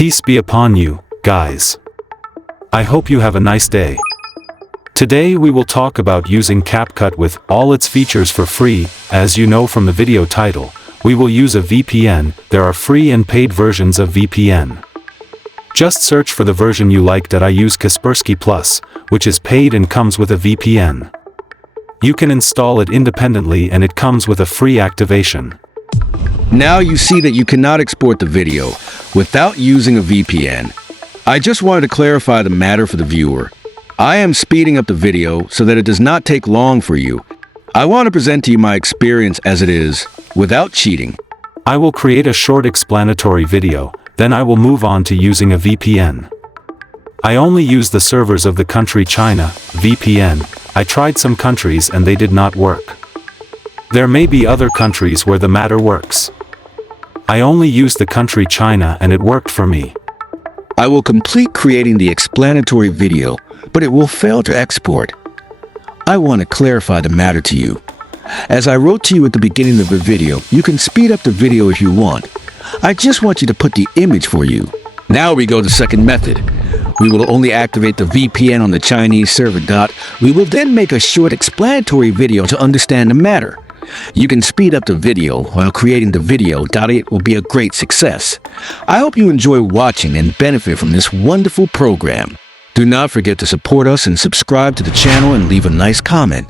Peace be upon you, guys. I hope you have a nice day. Today we will talk about using CapCut with all its features for free. As you know from the video title, we will use a VPN. There are free and paid versions of VPN. Just search for the version you like. I use Kaspersky Plus, which is paid and comes with a VPN. You can install it independently and it comes with a free activation. Now you see that you cannot export the video without using a VPN. I just wanted to clarify the matter for the viewer. I am speeding up the video so that it does not take long for you. I want to present to you my experience as it is, without cheating. I will create a short explanatory video, then I will move on to using a VPN. I only use the servers of the country China, VPN. I tried some countries and they did not work. There may be other countries where the matter works. I only used the country China and it worked for me. I will complete creating the explanatory video, but it will fail to export. I want to clarify the matter to you. As I wrote to you at the beginning of the video, you can speed up the video if you want. I just want you to put the image for you. Now we go to the second method. We will only activate the VPN on the Chinese server. We will then make a short explanatory video to understand the matter. You can speed up the video while creating the video. It will be a great success. I hope you enjoy watching and benefit from this wonderful program. Do not forget to support us and subscribe to the channel and leave a nice comment.